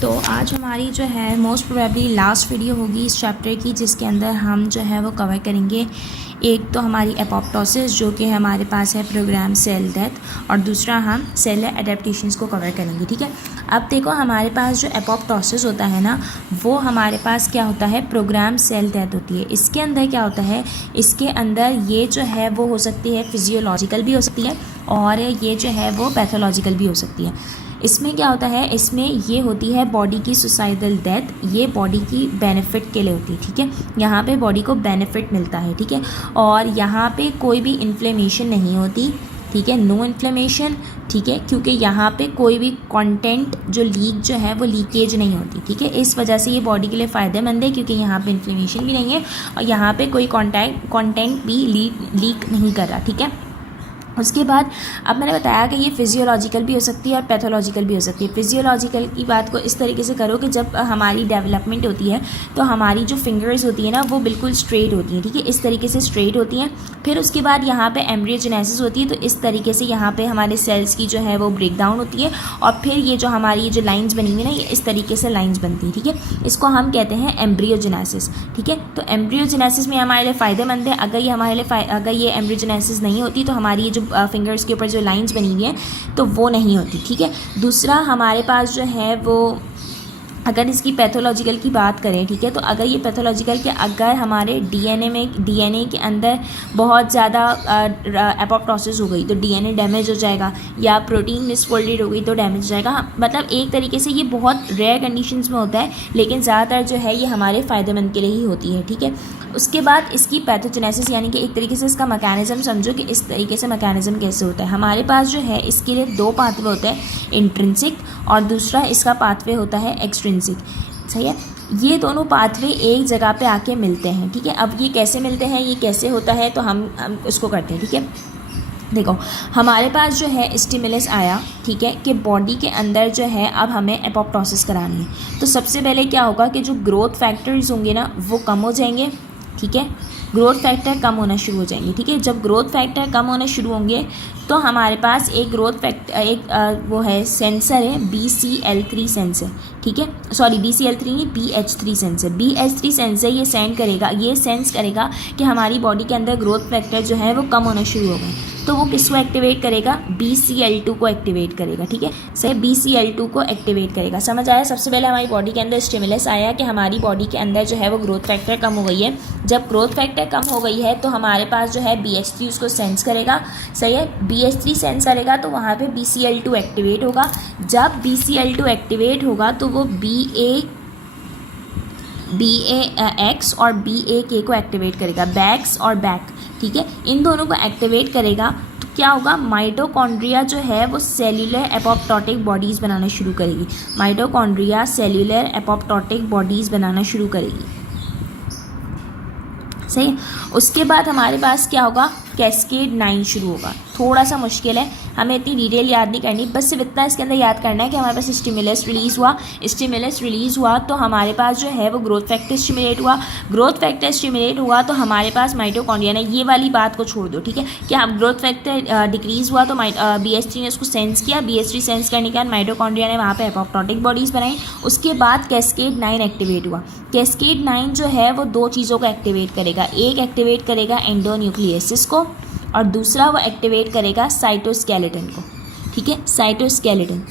तो आज हमारी जो है मोस्ट प्रोबेबली लास्ट वीडियो होगी इस चैप्टर की, जिसके अंदर हम जो है वो कवर करेंगे एक तो हमारी एपोप्टोसिस जो कि हमारे पास है प्रोग्राम सेल डेथ, और दूसरा हम सेलुलर एडेप्टेशंस को कवर करेंगे। ठीक है, अब देखो हमारे पास जो एपोप्टोसिस होता है ना, वो हमारे पास क्या होता है, प्रोग्राम सेल डेथ होती है। इसके अंदर क्या होता है, इसके अंदर ये जो है वो हो सकती है फिजियोलॉजिकल भी हो सकती है और ये जो है वो पैथोलॉजिकल भी हो सकती है। इसमें क्या होता है, इसमें ये होती है बॉडी की सुसाइडल डेथ, ये बॉडी की बेनिफिट के लिए होती है। ठीक है, यहाँ पे बॉडी को बेनिफिट मिलता है। ठीक है, और यहाँ पे कोई भी इन्फ्लेमेशन नहीं होती। ठीक है, नो इन्फ्लेमेशन। ठीक है, क्योंकि यहाँ पे कोई भी कंटेंट जो लीक जो है वो लीकेज नहीं होती। ठीक है, इस वजह से ये बॉडी के लिए फ़ायदेमंद है, क्योंकि यहाँ पे इन्फ्लेमेशन भी नहीं है और यहाँ पे कोई कंटेंट भी लीक नहीं कर रहा। ठीक है, उसके बाद अब मैंने बताया कि ये फिजियोलॉजिकल भी हो सकती है और पैथोलॉजिकल भी हो सकती है। फिजियोलॉजिकल की बात को इस तरीके से करो कि जब हमारी डेवलपमेंट होती है तो हमारी जो फिंगर्स होती है ना वो बिल्कुल स्ट्रेट होती हैं। ठीक है, इस तरीके से स्ट्रेट होती हैं। फिर उसके बाद यहाँ पे एम्ब्रियोजेनेसिस होती है, तो इस तरीके से यहाँ पे हमारे सेल्स की जो है वो ब्रेक डाउन होती है और फिर ये जो हमारी जो लाइंस बनी हुई है ना, ये इस तरीके से लाइंस बनती हैं। ठीक है, इसको हम कहते हैं एम्ब्रियोजेनेसिस। ठीक है, तो एम्ब्रियोजेनेसिस में हमारे लिए फ़ायदेमंद है। अगर ये हमारे लिए अगर ये एम्ब्रियोजेनेसिस नहीं होती तो हमारी ये जो फिंगर्स के ऊपर जो लाइंस बनी हुई हैं तो वो नहीं होती। ठीक है, दूसरा हमारे पास जो है वो अगर इसकी पैथोलॉजिकल की बात करें, ठीक है, तो अगर ये पैथोलॉजिकल के अगर हमारे डीएनए के अंदर बहुत ज़्यादा एपोप्टोसिस हो गई तो डीएनए डैमेज हो जाएगा, या प्रोटीन मिसफोल्डेड हो गई तो डैमेज हो जाएगा। मतलब एक तरीके से ये बहुत रेयर कंडीशंस में होता है, लेकिन ज़्यादातर जो है ये हमारे फ़ायदेमंद के लिए ही होती है। ठीक है, उसके बाद इसकी पैथोजेनेसिस यानी कि एक तरीके से इसका मैकेनिज़्म समझो कि इस तरीके से मैकेनिज़्म कैसे होता है। हमारे पास जो है इसके लिए दो पाथवे होते हैं, इंट्रिंसिक और दूसरा इसका पाथवे होता है एक्सट्रिंसिक। सही है, ये दोनों पाथवे एक जगह पे आके मिलते हैं। ठीक है, अब ये कैसे मिलते हैं, ये कैसे होता है, तो हम उसको करते हैं। ठीक है, देखो हमारे पास जो है स्टिमुलस आया, ठीक है, कि बॉडी के अंदर जो है अब हमें एपोप्टोसिस करानी है। तो सबसे पहले क्या होगा कि जो ग्रोथ फैक्टर्स होंगे ना वो कम हो जाएंगे। ठीक है, ग्रोथ फैक्टर कम होना शुरू हो जाएंगे। ठीक है, जब ग्रोथ फैक्टर कम होना शुरू होंगे तो हमारे पास एक ग्रोथ फैक्टर वो है सेंसर है BCL3 सेंसर। ठीक है, सॉरी BCL3 नहीं, BH3 सेंसर। BH3 सेंसर ये सेंस करेगा कि हमारी बॉडी के अंदर ग्रोथ फैक्टर जो है वो कम होना शुरू हो गए, तो वो किसको एक्टिवेट करेगा, BCL2 को एक्टिवेट करेगा। ठीक है, सही, BCL2 को एक्टिवेट करेगा। समझ आया। सबसे पहले हमारी बॉडी के अंदर स्टिमुलस आया कि हमारी बॉडी के अंदर जो है वो ग्रोथ फैक्टर कम हो गई है। जब ग्रोथ फैक्टर कम हो गई है तो हमारे पास जो है BH3 उसको सेंस करेगा। सही है, BH3 सेंस करेगा तो वहाँ पे BCL2 एक्टिवेट होगा। जब BCL2 एक्टिवेट होगा तो वो BAX और BAK को एक्टिवेट करेगा, बैक्स और बैक। ठीक है, इन दोनों को एक्टिवेट करेगा तो क्या होगा, माइटोकॉन्ड्रिया जो है वो सेल्यूलर एपोप्टोटिक बॉडीज़ बनाना शुरू करेगी। माइटोकॉन्ड्रिया सेल्यूलर एपोप्टोटिक बॉडीज़ बनाना शुरू करेगी। सही, उसके बाद हमारे पास क्या होगा, कैस्केड 9 शुरू होगा। थोड़ा सा मुश्किल है, हमें इतनी डिटेल याद नहीं करनी, बस सिर्फ इतना इसके अंदर याद करना है कि हमारे पास स्टिमुलस रिलीज़ हुआ तो हमारे पास जो है वो ग्रोथ फैक्टर स्टिमुलेट हुआ। ग्रोथ फैक्टर स्टिमुलेट हुआ तो हमारे पास माइटोकॉन्ड्रिया ने, ये वाली बात को छोड़ दो। ठीक है, कि हम ग्रोथ फैक्टर डिक्रीज़ हुआ तो BH3 ने उसको सेंस किया। BH3 सेंस करने के बाद माइटोकॉन्ड्रिया ने वहाँ पर एपोप्टोटिक बॉडीज़ बनाई। उसके बाद कैस्केड 9 एक्टिवेट हुआ। कैस्केड 9 जो है वो दो चीज़ों को एक्टिवेट करेगा, एक एक्टिवेट करेगा एंडोन्यूक्लियसिस को और दूसरा वो एक्टिवेट करेगा साइटोस्केलेटन को। ठीक है, साइटोस्केलेटन।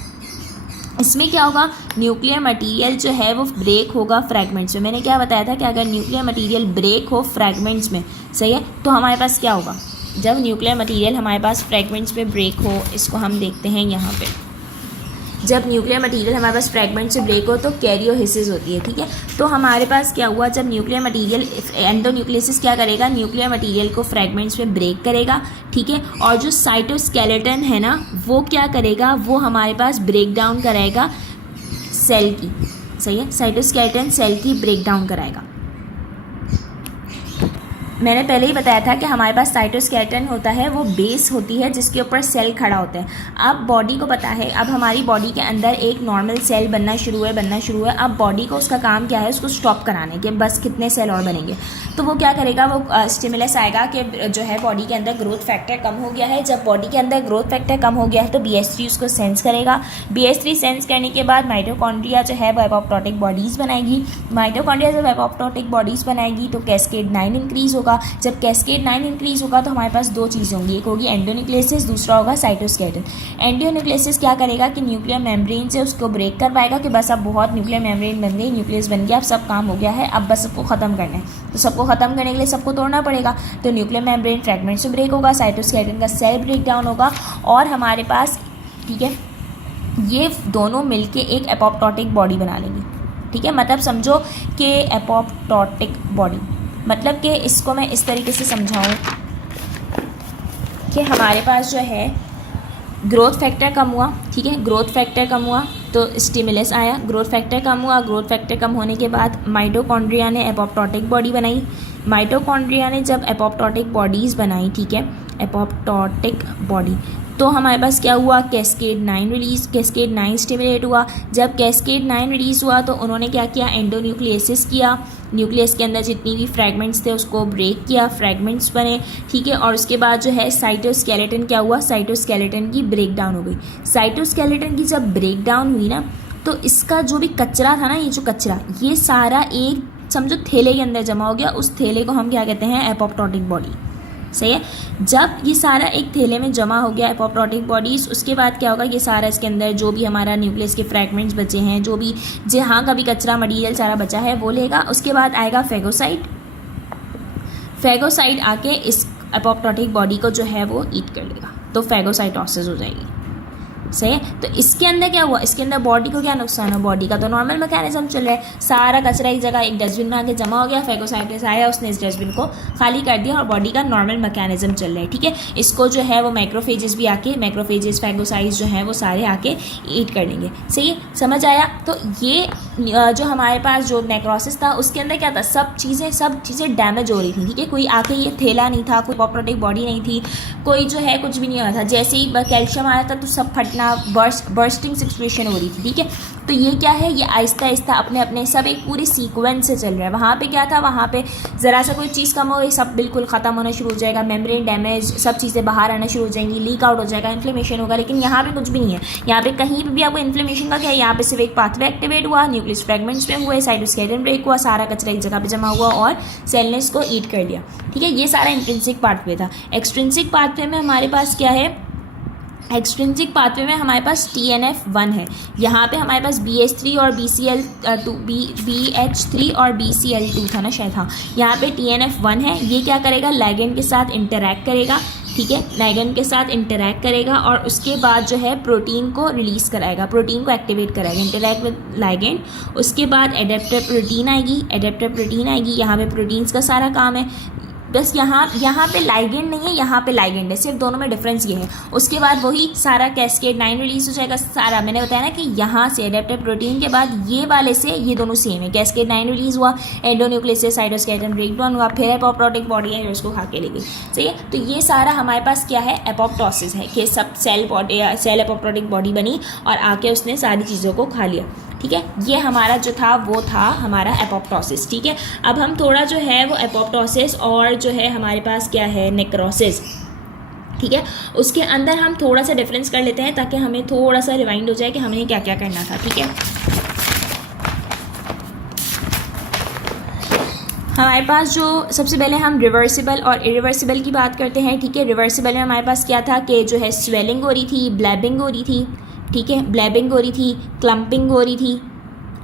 इसमें क्या होगा, न्यूक्लियर मटेरियल जो है वो ब्रेक होगा फ्रैगमेंट्स में। मैंने क्या बताया था कि अगर न्यूक्लियर मटेरियल ब्रेक हो फ्रैगमेंट्स में, सही है, तो हमारे पास क्या होगा, जब न्यूक्लियर मटेरियल हमारे पास फ्रैगमेंट्स में ब्रेक हो, इसको हम देखते हैं यहाँ पे, जब न्यूक्लियर मटेरियल हमारे पास फ्रैगमेंट से ब्रेक हो तो कैरियोहिसिस होती है। ठीक है, तो हमारे पास क्या हुआ, जब न्यूक्लियर मटेरियल एंडोन्यूक्लियसिस क्या करेगा, न्यूक्लियर मटेरियल को फ्रैगमेंट्स में ब्रेक करेगा। ठीक है, और जो साइटोस्केलेटन है ना वो क्या करेगा, वो हमारे पास ब्रेक डाउन कराएगा सेल की। सही है, साइटोस्केलेटन सेल की ब्रेक डाउन कराएगा। मैंने पहले ही बताया था कि हमारे पास साइटोस्केलेटन होता है, वो बेस होती है जिसके ऊपर सेल खड़ा होता है। अब बॉडी को पता है, अब हमारी बॉडी के अंदर एक नॉर्मल सेल बनना शुरू है। अब बॉडी को उसका काम क्या है, उसको स्टॉप कराने के, बस कितने सेल और बनेंगे। तो वो क्या करेगा, वो स्टिमुलस आएगा कि जो है बॉडी के अंदर ग्रोथ फैक्टर कम हो गया है। जब बॉडी के अंदर ग्रोथ फैक्टर कम हो गया है तो BH3 उसको सेंस करेगा। BH3 सेंस करने के बाद माइटोकॉन्ड्रिया जो है वो एपोप्टोटिक बॉडीज़ बनाएगी। माइटोकॉन्ड्रिया जब एपोप्टोटिक बॉडीज़ बनाएगी तो कैस्केड 9 इंक्रीज़ होगा। जब कैस्केड 9 इंक्रीज़ होगा तो हमारे पास दो चीज़ होंगी, एक होगी एंडोन्यूक्लियस, दूसरा होगा साइटोस्केलेटन। एंडोन्यूक्लियस क्या करेगा कि न्यूक्लियर मेम्ब्रेन से उसको ब्रेक कर पाएगा कि बस अब बहुत न्यूक्लियर मेम्ब्रेन बन गई, न्यूक्लियस बन गया, अब सब काम हो गया है, अब बस सबको ख़त्म करना है। तो सबको ख़त्म करने के लिए सबको तोड़ना पड़ेगा, तो न्यूक्लियर मेम्ब्रेन फ्रेगमेंट से ब्रेक होगा, साइटोस्केलेटन का सेल ब्रेक डाउन होगा और हमारे पास, ठीक है, ये दोनों मिलके एक एपोप्टोटिक बॉडी बना लेंगी। ठीक है, मतलब समझो कि एपोप्टोटिक बॉडी मतलब कि इसको मैं इस तरीके से समझाऊं कि हमारे पास जो है ग्रोथ फैक्टर कम हुआ। ठीक है, ग्रोथ फैक्टर कम हुआ तो स्टिमुलस आया, ग्रोथ फैक्टर कम हुआ, ग्रोथ फैक्टर कम होने के बाद माइटोकॉन्ड्रिया ने एपोप्टोटिक बॉडी बनाई। माइटोकॉन्ड्रिया ने जब एपोप्टोटिक बॉडीज़ बनाई, ठीक है, एपोप्टोटिक बॉडी, तो हमारे पास क्या हुआ, कैस्केड 9 रिलीज, कैस्केड 9 स्टिमुलेट हुआ। जब कैस्केड 9 रिलीज़ हुआ तो उन्होंने क्या किया, एंडोन्यूक्लियसिस किया, न्यूक्लियस के अंदर जितनी भी फ्रैगमेंट्स थे उसको ब्रेक किया, फ्रैगमेंट्स बने। ठीक है, और उसके बाद जो है साइटोस्केलेटन क्या हुआ, साइटोस्केलेटन की ब्रेक डाउन हो गई। साइटोस्केलेटन की जब ब्रेक डाउन हुई ना, तो इसका जो भी कचरा था ना, ये जो कचरा, ये सारा एक समझो थैले के अंदर जमा हो गया। उस थैले को हम क्या कहते हैं, एपोप्टोटिक बॉडी। सही है, जब ये सारा एक थैले में जमा हो गया एपोप्टोटिक बॉडीज़, उसके बाद क्या होगा, ये सारा इसके अंदर जो भी हमारा न्यूक्लियस के फ्रैगमेंट्स बचे हैं, जो भी जहाँ का भी कचरा मटीरियल सारा बचा है वो लेगा। उसके बाद आएगा फेगोसाइट। फेगोसाइट आके इस एपोप्टोटिक बॉडी को जो है वो ईट कर लेगा, तो फेगोसाइटोसिस हो जाएगी। सही है, तो इसके अंदर क्या हुआ, इसके अंदर बॉडी को क्या नुकसान है, बॉडी का तो नॉर्मल मैकेनिज्म चल रहा है, सारा कचरा एक जगह एक डस्टबिन में आके जमा हो गया, फेगोसाइटिस आया, उसने इस डस्टबिन को खाली कर दिया और बॉडी का नॉर्मल मैकेनिज्म चल रहा है। ठीक है, इसको जो है वो मैक्रोफेजेस भी आके, मैक्रोफेजेस फेगोसाइट्स जो हैं वो सारे आके ईट कर लेंगे। सही है, समझ आया। तो ये जो हमारे पास जो नेक्रोसिस था उसके अंदर क्या था, सब चीज़ें डैमेज हो रही थी। ठीक है, कोई आके ये थैला नहीं था, कोई एपोप्टोटिक बॉडी नहीं थी, कोई जो है कुछ भी नहीं हो रहा था। जैसे ही कैल्शियम आया था तो सब फटना, बर्स्टिंग सिचुएशन हो रही थी। ठीक है, तो ये क्या है, ये आहिस्ता आहिस्ता अपने अपने सब एक पूरी सीक्वेंस से चल रहा है। वहाँ पे क्या था, वहाँ पे ज़रा सा कोई चीज़ कम हो गई, सब बिल्कुल ख़त्म होना शुरू हो जाएगा, मेम्ब्रेन डैमेज, सब चीज़ें बाहर आना शुरू हो जाएंगी, लीक आउट हो जाएगा, इन्फ्लेमेशन होगा। लेकिन यहाँ पे कुछ भी नहीं है, यहाँ पे कहीं भी आपको इन्फ्लेमेशन का क्या है, यहाँ पे सिर्फ एक पाथवे एक्टिवेट हुआ, न्यूक्लियस फ्रैगमेंट्स में हुए, साइटोस्केलेटन ब्रेक हुआ, सारा कचरा एक जगह पे जमा हुआ और सेल ने इसको ईट कर दिया। ठीक है, ये सारा इंट्रिंसिक पाथवे था। एक्सट्रिंसिक पाथवे में हमारे पास क्या है, एक्सट्रिंसिक पाथवे में हमारे पास TNF1 है। यहाँ पे हमारे पास BH3 और BH3 और BCl2 था ना शायद, हाँ, यहाँ पे TNF1 है। ये क्या करेगा, लिगैंड के साथ इंटरैक्ट करेगा। ठीक है, लिगैंड के साथ इंटरैक्ट करेगा और उसके बाद जो है प्रोटीन को रिलीज़ कराएगा, प्रोटीन को एक्टिवेट कराएगा, इंटरैक्ट विद लिगैंड। उसके बाद एडेप्टर प्रोटीन आएगी, यहाँ पे प्रोटीन्स का सारा काम है। बस यहाँ पे लाइगेंड नहीं है, यहाँ पे लाइगेंड है, सिर्फ दोनों में डिफरेंस ये है। उसके बाद वही सारा कैस्केड 9 रिलीज हो जाएगा सारा। मैंने बताया ना कि यहाँ से एडेप्टर प्रोटीन के बाद ये वाले से ये दोनों सेम है। कैस्केड 9 रिलीज हुआ, एंडोन्यूक्लियस से साइटोस्केलेटन ब्रेकडाउन हुआ, फिर एपोप्टोटिक बॉडी है उसको खा के ले गई। सही है, तो ये सारा हमारे पास क्या है, एपोप्टोसिस है कि सब सेल एपोप्टोटिक बॉडी बनी और आके उसने सारी चीज़ों को खा लिया। ठीक है, ये हमारा जो था वो था हमारा एपोप्टोसिस। ठीक है, अब हम थोड़ा जो है वो एपोप्टोसिस और जो है हमारे पास क्या है, नेक्रोसिस, ठीक है, उसके अंदर हम थोड़ा सा डिफरेंस कर लेते हैं ताकि हमें थोड़ा सा रिवाइंड हो जाए कि हमें क्या क्या करना था। ठीक है, हमारे पास जो सबसे पहले हम रिवर्सिबल और इरिवर्सिबल की बात करते हैं। ठीक है, रिवर्सिबल में हमारे पास क्या था कि जो है स्वेलिंग हो रही थी, ब्लैबिंग हो रही थी। ठीक है, ब्लैबिंग हो रही थी, क्लम्पिंग हो रही थी।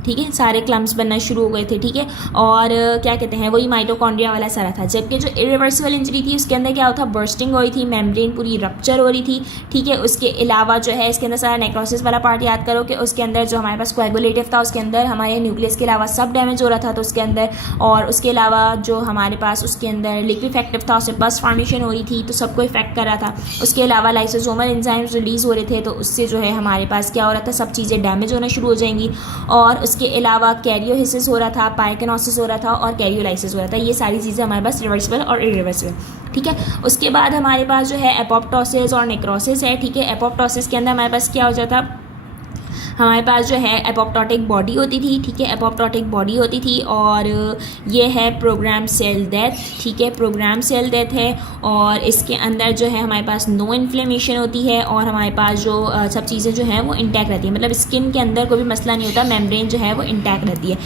ठीक है, सारे क्लम्प्स बनना शुरू हो गए थे। ठीक है, और क्या कहते हैं, वही माइटोकॉन्ड्रिया वाला सारा था। जबकि जो इरिवर्सिबल इंजरी थी उसके अंदर क्या होता, बर्स्टिंग हो रही थी, मेम्ब्रेन पूरी रप्चर हो रही थी। ठीक है, उसके अलावा जो है इसके अंदर सारा नेक्रोसिस वाला पार्ट याद करो कि उसके अंदर जो हमारे पास कोएगुलेटिव था उसके अंदर हमारे न्यूक्लियस के अलावा सब डैमेज हो रहा था तो उसके अंदर, और उसके अलावा जो हमारे पास उसके अंदर लिक्विफेक्टिव था उससे पस फॉर्मेशन हो रही थी तो सबको इफेक्ट कर रहा था। उसके अलावा लाइसोसोमल एंजाइम्स रिलीज हो रहे थे तो उससे जो है हमारे पास क्या हो रहा था, सब चीज़ें डैमेज होना शुरू हो जाएंगी। और उसके अलावा कैरियोहिसिस हो रहा था, पाइकोनोसिस हो रहा था और कैरियोलाइसिस हो रहा था। ये सारी चीज़ें हमारे पास रिवर्सिबल और इरिवर्सिबल, ठीक है। उसके बाद हमारे पास जो है एपोप्टोसिस और नेक्रोसिस है, ठीक है। एपोप्टोसिस के अंदर हमारे पास क्या हो जाता, हमारे पास जो है एपोप्टोटिक बॉडी होती थी, ठीक है। एपोप्टोटिक बॉडी होती थी और ये है प्रोग्राम सेल डेथ, ठीक है। प्रोग्राम सेल डेथ है और इसके अंदर जो है हमारे पास नो इन्फ्लेमेशन होती है और हमारे पास जो सब चीज़ें जो हैं वो इंटैक्ट रहती है, मतलब स्किन के अंदर कोई भी मसला नहीं होता, मेम्ब्रेन जो है वो इंटैक्ट रहती है।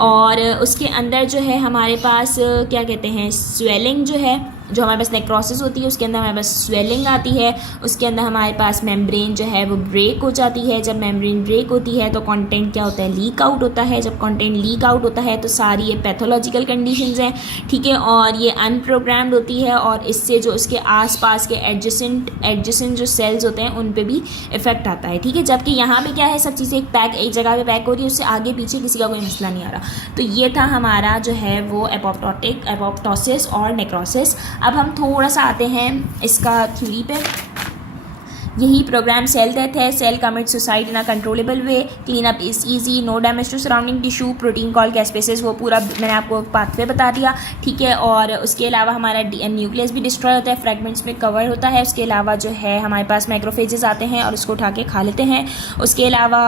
और उसके अंदर जो है हमारे पास क्या कहते हैं, स्वेलिंग जो है, जो हमारे पास नेक्रोसिस होती है उसके अंदर हमारे पास स्वेलिंग आती है। उसके अंदर हमारे पास मेम्ब्रेन जो है वो ब्रेक हो जाती है। जब मेम्ब्रेन ब्रेक होती है तो कंटेंट क्या होता है, लीक आउट होता है। जब कंटेंट लीक आउट होता है तो सारी ये पैथोलॉजिकल कंडीशंस हैं, ठीक है। और ये अनप्रोग्राम्ड होती है और इससे जो उसके आसपास के एडजेसेंट जो सेल्स होते हैं उन पे भी इफेक्ट आता है, ठीक है। जबकि यहाँ पे क्या है, सब चीज़ें एक जगह पे पैक हो रही है, उससे आगे पीछे किसी का कोई मसला नहीं आ रहा। तो ये था हमारा जो है वो एपोप्टोसिस और नेक्रोसिस। अब हम थोड़ा सा आते हैं इसका थ्योरी पे। यही प्रोग्राम सेल डेथ है। Cell commit suicide in a controllable way, clean up is easy, no damage to surrounding tissue, protein call caspases, वो पूरा मैंने आपको पाथवे बता दिया, ठीक है। और उसके अलावा हमारा न्यूक्लियस भी डिस्ट्रॉय होता है, फ्रेगमेंट्स में कवर होता है। उसके अलावा जो है हमारे पास मैक्रोफेजेस आते हैं और उसको उठा के खा लेते हैं। उसके अलावा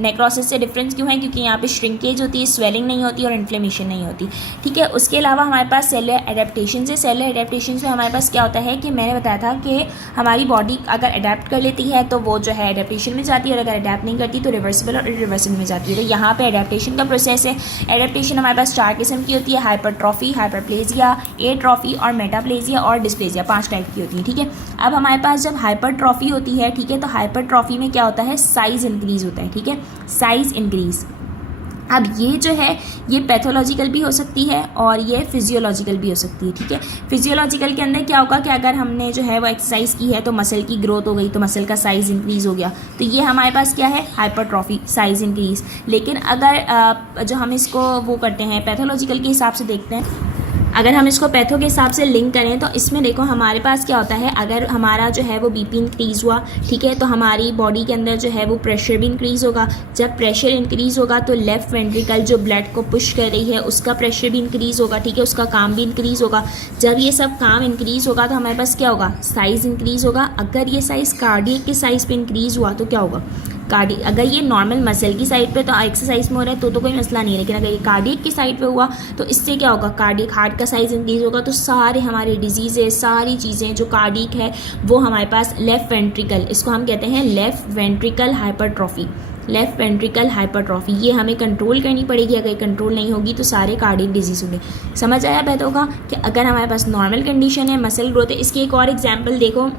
नेक्रोसिस से डिफरेंस क्यों है, क्योंकि यहाँ पे श्रिंकेज होती है, स्वेलिंग नहीं होती और इन्फ्लेमेशन नहीं होती, ठीक है। उसके अलावा हमारे पास सेलुलर एडेप्टेशन है। सेलुलर एडेप्टेशन में हमारे पास क्या होता है कि मैंने बताया था कि हमारी बॉडी अगर अडेप्ट कर लेती है तो वो जो है एडेप्टेशन में जाती है और अगर अडेप्ट नहीं करती तो रिवर्सिबल और इरिवर्सिबल में जाती है। तो यहाँ पे एडेप्टेशन का प्रोसेस है। एडेप्टेशन हमारे पास 4 किस्म की होती है, हाइपरट्रॉफी, हाइपरप्लेजिया, एट्रॉफी और मेटाप्लेजिया और डिस्प्लेजिया, 5 टाइप की होती है, ठीक है। अब हमारे पास जब हाइपरट्रॉफी होती है, ठीक है, तो हाइपरट्रॉफी में क्या होता है, साइज इंक्रीज होता है, ठीक है, साइज इंक्रीज। अब ये जो है ये पैथोलॉजिकल भी हो सकती है और ये फिजियोलॉजिकल भी हो सकती है, ठीक है। फिजियोलॉजिकल के अंदर क्या होगा कि अगर हमने जो है वो एक्सरसाइज की है तो मसल की ग्रोथ हो गई, तो मसल का साइज़ इंक्रीज़ हो गया, तो ये हमारे पास क्या है, हाइपरट्रॉफी, साइज़ इंक्रीज़। लेकिन अगर जो हम इसको वो करते हैं पैथोलॉजिकल के हिसाब से देखते हैं, अगर हम इसको पैथो के हिसाब से लिंक करें तो इसमें देखो हमारे पास क्या होता है, अगर हमारा जो है वो बीपी इंक्रीज़ हुआ, ठीक है, तो हमारी बॉडी के अंदर जो है वो प्रेशर भी इंक्रीज़ होगा। जब प्रेशर इंक्रीज़ होगा तो लेफ्ट वेंट्रिकल जो ब्लड को पुश कर रही है उसका प्रेशर भी इंक्रीज़ होगा, ठीक है, उसका काम भी इंक्रीज़ होगा। जब ये सब काम इंक्रीज़ होगा तो हमारे पास क्या होगा, साइज़ इंक्रीज़ होगा। अगर ये साइज़ कार्डियक के साइज़ पे इंक्रीज़ हुआ तो क्या होगा, अगर ये नॉर्मल मसल की साइड पे तो एक्सरसाइज में हो रहा है तो कोई मसला नहीं है, लेकिन अगर ये कार्डियक की साइड पे हुआ तो इससे क्या होगा, कार्डियक हार्ट का साइज इंक्रीज होगा। तो सारे हमारे डिजीज़ेज, सारी चीज़ें जो कार्डियक है वो हमारे पास लेफ्ट वेंट्रिकल, इसको हम कहते हैं left ventricle hypertrophy, left ventricle hypertrophy, ये हमें कंट्रोल करनी पड़ेगी। अगर कंट्रोल नहीं होगी तो सारे कार्डियक डिजीज़ होंगे। समझ आया बेहतर होगा कि अगर हमारे पास नॉर्मल कंडीशन है, मसल ग्रोथ है। इसकी एक और एग्जाम्पल देखो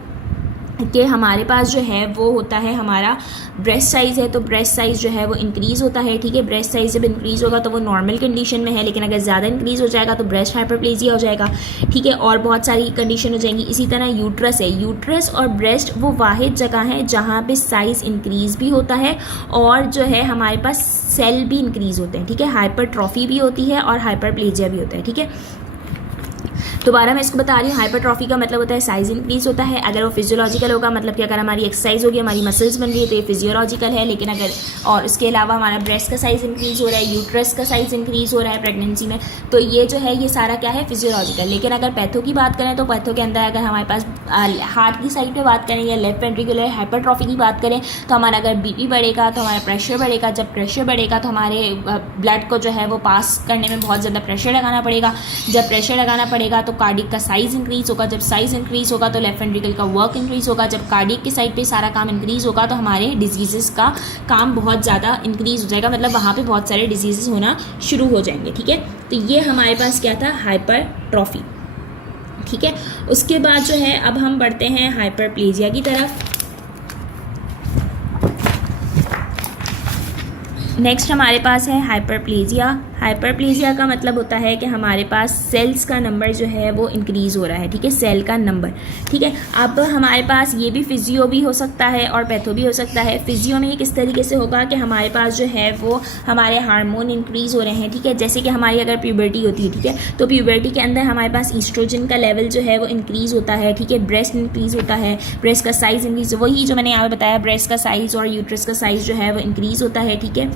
कि हमारे पास जो है वो होता है हमारा ब्रेस्ट साइज़ है, तो ब्रेस्ट साइज़ जो है वो इंक्रीज़ होता है, ठीक है। ब्रेस्ट साइज़ जब इंक्रीज़ होगा तो वो नॉर्मल कंडीशन में है, लेकिन अगर ज़्यादा इंक्रीज़ हो जाएगा तो ब्रेस्ट हाइपरप्लेजिया हो जाएगा, ठीक है, और बहुत सारी कंडीशन हो जाएंगी। इसी तरह यूट्रस है, यूट्रस और ब्रेस्ट वो वाहिद जगह है जहाँ पे साइज़ इंक्रीज़ भी होता है और जो है हमारे पास सेल भी इंक्रीज़ होते हैं, ठीक है। हाइपरट्रॉफी भी होती है और हाइपरप्लेजिया भी होता है, ठीक है। दोबारा मैं इसको बता रही हूँ, हाइपरट्रॉफी का मतलब होता है साइज इंक्रीज होता है। अगर वो फिजियोलॉजिकल होगा, मतलब कि अगर हमारी एक्सरसाइज होगी, हमारी मसल्स बन रही है तो ये फिजियोलॉजिकल है। लेकिन अगर और इसके अलावा हमारा ब्रेस्ट का साइज़ इंक्रीज़ हो रहा है, यूट्रस का साइज़ इंक्रीज़ हो रहा है प्रेगनेंसी में, तो ये जो है ये सारा क्या है, फिजियोलॉजिकल। लेकिन अगर पैथो की बात करें तो पैथो के अंदर अगर हमारे पास हार्ट की साइड पर बात करें या लेफ्ट वेंट्रिकुलर हाइपरट्रॉफी की बात करें तो हमारा अगर बीपी बढ़ेगा तो हमारा प्रेशर बढ़ेगा। जब प्रेशर बढ़ेगा तो हमारे ब्लड को जो है वो पास करने में बहुत ज़्यादा प्रेशर लगाना पड़ेगा। जब प्रेशर लगाना पड़ेगा तो कार्डियक का साइज़ इंक्रीज़ होगा। जब साइज़ इंक्रीज़ होगा तो लेफ्ट वेंट्रिकल का वर्क इंक्रीज़ होगा। जब कार्डियक की साइड पे सारा काम इंक्रीज़ होगा तो हमारे डिजीज़ेस का काम बहुत ज़्यादा इंक्रीज़ हो जाएगा, मतलब वहाँ पे बहुत सारे डिजीज़ेस होना शुरू हो जाएंगे, ठीक है। तो ये हमारे पास क्या था, हाइपरट्रॉफी, ठीक है। उसके बाद जो है अब हम बढ़ते हैं हाइपरप्लेजिया की तरफ। नेक्स्ट हमारे पास है हाइपरप्लेजिया। हाइपरप्लेजिया का मतलब होता है कि हमारे पास सेल्स का नंबर जो है वो इंक्रीज़ हो रहा है, ठीक है, सेल का नंबर, ठीक है। अब हमारे पास ये भी फिजियो भी हो सकता है और पैथो भी हो सकता है। फिजियो में ये किस तरीके से होगा कि हमारे पास जो है वो हमारे हार्मोन इंक्रीज़ हो रहे हैं, ठीक है। जैसे कि हमारी अगर प्यूबर्टी होती है, ठीक है, तो प्यूबर्टी के अंदर हमारे पास ईस्ट्रोजन का लेवल जो है वो इंक्रीज़ होता है, ठीक है। ब्रेस्ट इंक्रीज़ होता है, ब्रेस्ट का साइज़ इंक्रीज़, वही जो मैंने यहाँ पे बताया, ब्रेस्ट का साइज़ और यूट्रस का साइज़ जो है वो इंक्रीज़ होता है, ठीक है।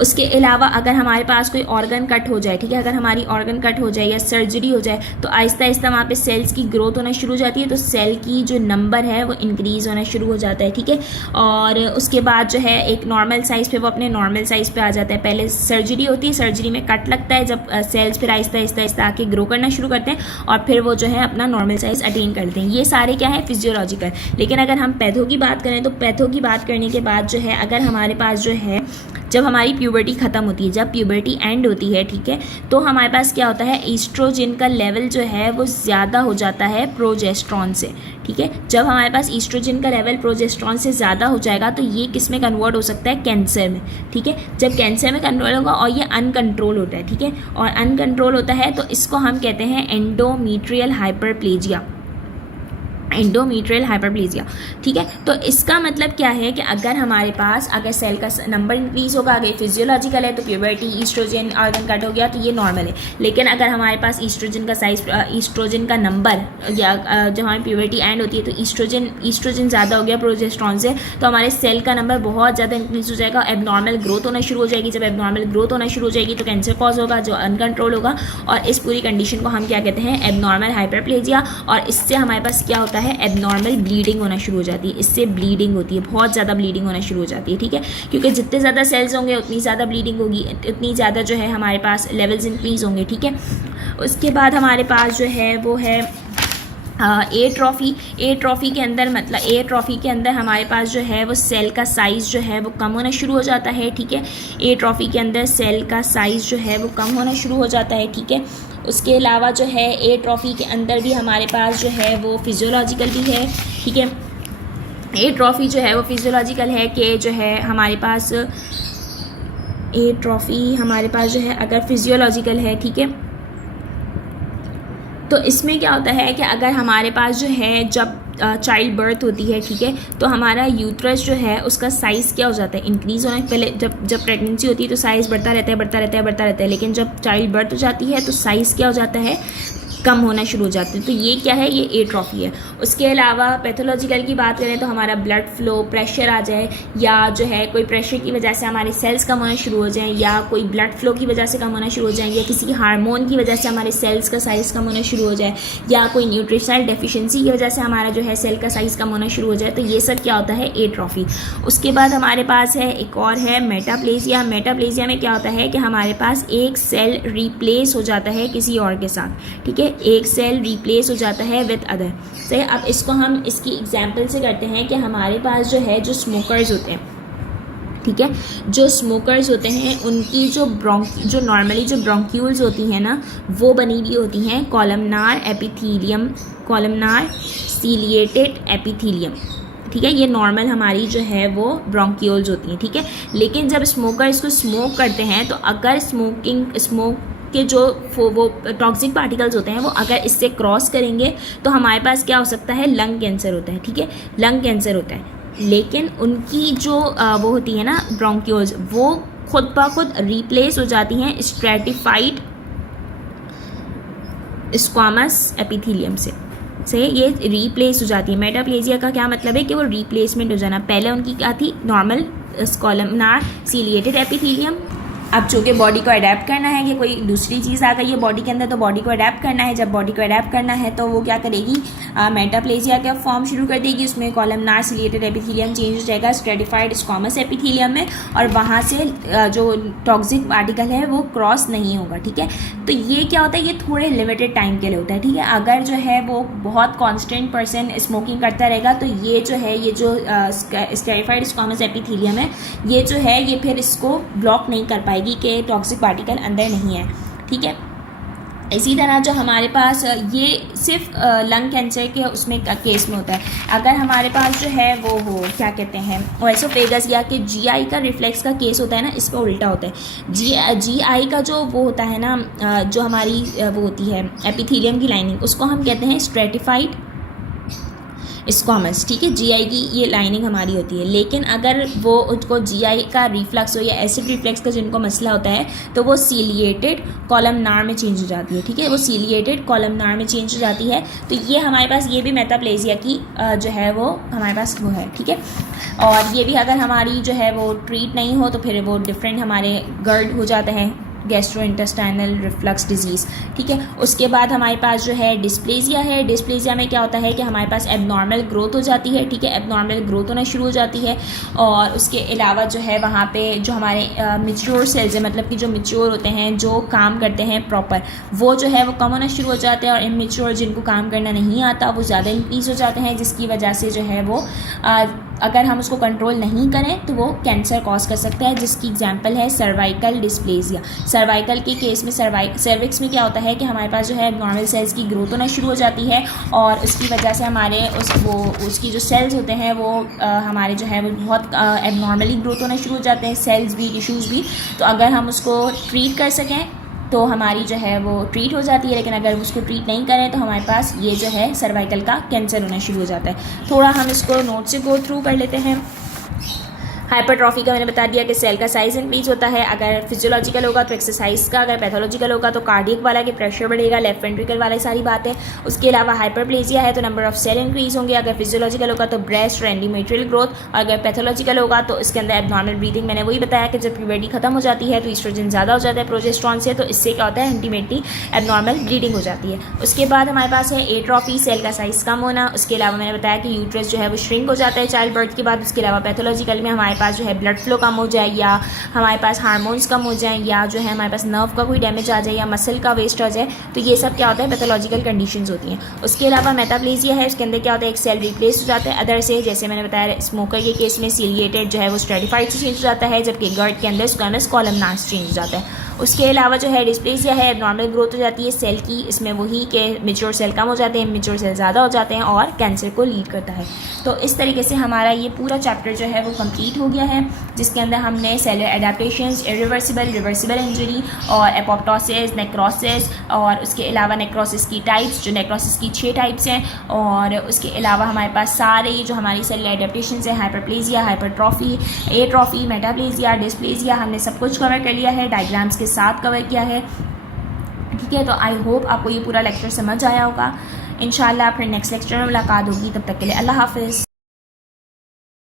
उसके अलावा अगर हमारे पास कोई ऑर्गन कट हो जाए, ठीक है, अगर हमारी ऑर्गन कट हो जाए या सर्जरी हो जाए तो आहिस्ता आहिस्ता वहाँ पे सेल्स की ग्रोथ होना शुरू हो जाती है, तो सेल की जो नंबर है वो इंक्रीज़ होना शुरू हो जाता है, ठीक है। और उसके बाद जो है एक नॉर्मल साइज़ पे वो अपने नॉर्मल साइज़ पे आ जाता है। पहले सर्जरी होती है, सर्जरी में कट लगता है, जब सेल्स फिर आहिस्ता आहिस्ता आहिस्ता आके ग्रो करना शुरू करते हैं और फिर वो जो है अपना नॉर्मल साइज़ अटेन करते हैं। ये सारे क्या है, फिजियोलॉजिकल। लेकिन अगर हम पैथो की बात करें तो पैथो की बात करने के बाद जो है अगर हमारे पास जो है जब हमारी प्यूबर्टी ख़त्म होती है, जब प्यूबर्टी एंड होती है, ठीक है, तो हमारे पास क्या होता है, ईस्ट्रोजन का लेवल जो है वो ज़्यादा हो जाता है प्रोजेस्ट्रॉन से, ठीक है। जब हमारे पास ईस्ट्रोजन का लेवल प्रोजेस्ट्रॉन से ज़्यादा हो जाएगा तो ये किस में कन्वर्ट हो सकता है, कैंसर में, ठीक है। जब कैंसर में कन्वर्ट होगा और ये अनकंट्रोल होता है, ठीक है, और अनकंट्रोल होता है तो इसको हम कहते हैं एंडोमीट्रियल हाइपरप्लेजिया, एंडोमीट्रियल हाइपरप्लेजिया, ठीक है। तो इसका मतलब क्या है कि अगर हमारे पास अगर सेल का नंबर इंक्रीज होगा, अगर फिजियोलॉजिकल है तो प्यूबर्टी, ईस्ट्रोजन, ऑर्गन कट हो गया तो ये नॉर्मल है। लेकिन अगर हमारे पास ईस्ट्रोजन का साइज, ईस्ट्रोजन का नंबर या जब हमारी प्यूबर्टी एंड होती है तो ईस्ट्रोजन ज़्यादा हो गया प्रोजेस्ट्रॉन से, तो हमारे सेल का नंबर बहुत ज़्यादा इंक्रीज हो जाएगा, एबनॉर्मल ग्रोथ होना शुरू हो जाएगी। जब एबनॉर्मल ग्रोथ होना शुरू हो जाएगी तो कैंसर कॉज होगा जो अनकंट्रोल होगा, और इस पूरी कंडीशन को हम क्या कहते हैं, एबनॉर्मल हाइपरप्लेजिया। और इससे हमारे पास क्या होता है, एबनॉर्मल ब्लीडिंग होना शुरू हो जाती है, इससे ब्लीडिंग होती है, बहुत ज़्यादा ब्लीडिंग होना शुरू हो जाती है, ठीक है, क्योंकि जितने ज़्यादा सेल्स होंगे उतनी ज़्यादा ब्लीडिंग होगी, उतनी ज़्यादा जो है हमारे पास लेवल्स इंक्रीज होंगे, ठीक है। उसके बाद हमारे पास जो है वो है एट्रॉफी के अंदर, मतलब एट्रॉफी के अंदर हमारे पास जो है वो सेल का साइज़ जो है वो कम होना शुरू हो जाता है, ठीक है। एट्रॉफी के अंदर सेल का साइज़ जो है वो कम होना शुरू हो जाता है, ठीक है। उसके अलावा जो है एट्रॉफी के अंदर भी हमारे पास जो है वो फिजियोलॉजिकल भी है, ठीक है। एट्रॉफी जो है वो फिजियोलॉजिकल है कि जो है हमारे पास एट्रॉफी हमारे पास जो है अगर फिजियोलॉजिकल है, ठीक है, तो इसमें क्या होता है कि अगर हमारे पास जो है जब चाइल्ड बर्थ होती है, ठीक है, तो हमारा यूट्रस जो है उसका साइज़ क्या हो जाता है, इंक्रीज़ होना। पहले जब प्रेगनेंसी होती है तो साइज़ बढ़ता रहता है, लेकिन जब चाइल्ड बर्थ हो जाती है तो साइज़ क्या हो जाता है, कम होना शुरू हो जाते हैं। तो ये क्या है, ये एट्रॉफी है। उसके अलावा पैथोलॉजिकल की बात करें तो हमारा ब्लड फ्लो, प्रेशर आ जाए, या जो है कोई प्रेशर की वजह से हमारे सेल्स कम होना शुरू हो जाएं, या कोई ब्लड फ्लो की वजह से कम होना शुरू हो जाए, या किसी हार्मोन की वजह से हमारे सेल्स का साइज़ कम होना शुरू हो जाए, या कोई न्यूट्रिशनल डेफिशिएंसी की वजह से हमारा जो है सेल का साइज़ कम होना शुरू हो जाए, तो ये सब क्या होता है, एट्रॉफी। उसके बाद हमारे पास है एक और है मेटाप्लेजिया। मेटाप्लेजिया में क्या होता है कि हमारे पास एक सेल रिप्लेस हो जाता है किसी और के साथ, ठीक है, एक सेल रिप्लेस हो जाता है विद अदर। सही। अब इसको हम इसकी एग्जांपल से करते हैं कि हमारे पास जो है जो स्मोकर्स होते हैं, ठीक है, जो स्मोकर्स होते हैं उनकी जो नॉर्मली जो ब्रोंक्यूल्स होती हैं ना, वो बनी हुई होती हैं columnar epithelium, columnar ciliated epithelium, ठीक है। ये नॉर्मल हमारी जो है वो ब्रोंक्यूल्स होती हैं, ठीक है। लेकिन जब स्मोकर इसको स्मोक करते हैं तो अगर स्मोक के जो वो टॉक्सिक पार्टिकल्स होते हैं वो अगर इससे क्रॉस करेंगे तो हमारे पास क्या हो सकता है, लंग कैंसर होता है, ठीक है, लंग कैंसर होता है। लेकिन उनकी जो वो होती है ना ब्रोंक्यूल्स, वो खुद ब खुद रिप्लेस हो जाती हैं स्ट्रेटिफाइड स्क्वामस एपिथीलियम से ये रिप्लेस हो जाती है। मेटाप्लेजिया का क्या मतलब है कि वो रिप्लेसमेंट हो जाना। पहले उनकी क्या थी, नॉर्मल कॉलमनार सीलिएटेड एपिथीलियम। अब चूँकि बॉडी को अडेप्ट करना है कि कोई दूसरी चीज़ आ गई है बॉडी के अंदर, तो बॉडी को अडेप्ट करना है। जब बॉडी को अडेप्ट करना है तो वो क्या करेगी, मेटाप्लेजिया का फॉर्म शुरू कर देगी। उसमें कॉलमनार सीलिएटेड एपिथीलियम चेंज हो जाएगा स्ट्रेटिफाइड स्क्वामस एपिथीलियम में, और वहाँ से जो टॉक्सिक पार्टिकल है वो क्रॉस नहीं होगा, ठीक है। तो ये क्या होता है, ये थोड़े लिमिटेड टाइम के लिए होता है, ठीक है। अगर जो है वो बहुत कॉन्स्टेंट पर्सन स्मोकिंग करता रहेगा तो ये जो है, ये जो स्ट्रेटिफाइड स्क्वामस एपिथीलियम है, ये जो है ये फिर इसको ब्लॉक नहीं कर पाएगी कि टॉक्सिक पार्टिकल अंदर नहीं है, ठीक है। इसी तरह जो हमारे पास ये सिर्फ लंग कैंसर के उसमें केस में होता है। अगर हमारे पास जो है वो क्या कहते हैं, ओएसोफेगस या कि जीआई का रिफ्लेक्स का केस होता है ना, इस पर उल्टा होता है। जीआई का जो वो होता है ना, जो हमारी वो होती है एपिथीलियम की लाइनिंग, उसको हम कहते हैं स्क्वामस, ठीक है, जीआई की ये लाइनिंग हमारी होती है। लेकिन अगर वो उनको जीआई का रिफ्लक्स हो या एसिड रिफ्लक्स का जिनको मसला होता है तो वो सीलिएटेड कॉलमनार में चेंज हो जाती है, ठीक है, वो सीलिएटेड कॉलमनार में चेंज हो जाती है। तो ये हमारे पास ये भी मेटाप्लेजिया की जो है वो हमारे पास वो है, ठीक है। और ये भी अगर हमारी जो है वो ट्रीट नहीं हो तो फिर वो डिफरेंट हमारे गर्ड हो जाते हैं, गैस्ट्रोइंटेस्टाइनल रिफ्लक्स डिजीज़, ठीक है। उसके बाद हमारे पास जो है डिस्प्लेजिया है। डिस्प्लेजिया में क्या होता है कि हमारे पास एबनॉर्मल ग्रोथ हो जाती है, ठीक है, एबनॉर्मल ग्रोथ होना शुरू हो जाती है। और उसके अलावा जो है वहाँ पे जो हमारे मैच्योर सेल्स है, मतलब कि जो मैच्योर होते हैं, जो काम करते हैं प्रॉपर, वो जो है वो कम होना शुरू हो जाते हैं। और इमेच्योर जिनको काम करना नहीं आता वो ज़्यादा इंक्रीज़ हो जाते हैं, जिसकी वजह से जो है वो अगर हम उसको कंट्रोल नहीं करें तो वो कैंसर कॉज कर सकता है, जिसकी एग्जांपल है सर्वाइकल डिस्प्लेजिया। सर्वाइकल के केस में सर्विक्स में क्या होता है कि हमारे पास जो है नॉर्मल सेल्स की ग्रोथ होना शुरू हो जाती है और उसकी वजह से हमारे उसकी जो सेल्स होते हैं वो हमारे जो है वो बहुत एबनॉर्मली ग्रोथ होना शुरू हो जाते हैं, सेल्स भी, टिश्यूज़ भी। तो अगर हम उसको ट्रीट कर सकें तो हमारी जो है वो ट्रीट हो जाती है, लेकिन अगर उसको ट्रीट नहीं करें तो हमारे पास ये जो है सर्वाइकल का कैंसर होना शुरू हो जाता है। थोड़ा हम इसको नोट से गो थ्रू कर लेते हैं। हाइपरट्रॉफी का मैंने बता दिया कि सेल का साइज इंक्रीज होता है, अगर फिजियोलॉजिकल होगा तो एक्सरसाइज का, अगर पैथोलॉजिकल होगा तो कार्डियक वाला कि प्रेशर बढ़ेगा, लेफ्ट वेंट्रिकल वाला सारी बात है। उसके अलावा हाइपरप्लेजिया है तो नंबर ऑफ सेल इंक्रीज होंगे, अगर फिजियोलॉजिकल होगा तो ब्रेस्ट और एंडोमेट्रियल ग्रोथ, और अगर पैथोलॉजिकल होगा तो इसके अंदर एबनॉर्मल ब्रीदिंग। मैंने वही बताया कि जब प्यूबर्टी खत्म हो जाती है तो ईस्ट्रोजन ज़्यादा हो जाता है प्रोजेस्टेरॉन से, तो इससे क्या होता है अल्टीमेटली एबनॉर्मल ब्लीडिंग हो जाती है। उसके बाद हमारे पास है एट्रॉफी, सेल का साइज कम होना। उसके अलावा मैंने बताया कि यूट्रस जो है वो श्रिंक हो जाता है चाइल्ड बर्थ के बाद। उसके अलावा पैथोलॉजिकल में हमारे पास जो है ब्लड फ्लो कम हो जाए, या हमारे पास हार्मोन्स कम हो जाए, या जो है हमारे पास नर्व का कोई डैमेज आ जाए, या मसल का वेस्ट आ जाए, तो ये सब क्या होता है पैथोलॉजिकल कंडीशंस होती हैं। उसके अलावा मेटाप्लेजिया है, उसके अंदर क्या होता है एक सेल रिप्लेस हो जाता है अदर से, जैसे मैंने बताया स्मोकर के केस में सीलिएटेड जो है वो स्ट्रेटिफाइड से चेंज हो जाता है, जबकि गर्ड के अंदर स्क्वेमस कॉलमनार से चेंज हो जाता है। उसके अलावा जो है डिस्प्लेजिया है, नॉर्मल ग्रोथ हो जाती है सेल की, इसमें वही के मेच्योर सेल कम हो जाते हैं, मेच्योर सेल ज़्यादा हो जाते हैं और कैंसर को लीड करता है। तो इस तरीके से हमारा ये पूरा चैप्टर जो है वो कंप्लीट हो गया है, जिसके अंदर हमने cellular adaptations, irreversible, reversible injury और एपोप्टोसिस, नेक्रोसिस, और उसके अलावा नेक्रोसिस की टाइप्स, जो नेक्रोसिस की 6 टाइप्स हैं, और उसके अलावा हमारे पास सारे जो हमारी सेलुलर एडाप्टेशंस हैं, hyperplasia, hypertrophy, atrophy, metaplasia, dysplasia, हमने सब कुछ कवर कर लिया है, डायग्राम्स के साथ कवर किया है, ठीक है। तो आई होप आपको ये पूरा लेक्चर समझ आया होगा। इंशाल्लाह फिर नेक्स्ट लेक्चर में मुलाकात होगी, तब तक के लिए अल्लाह हाफिज़।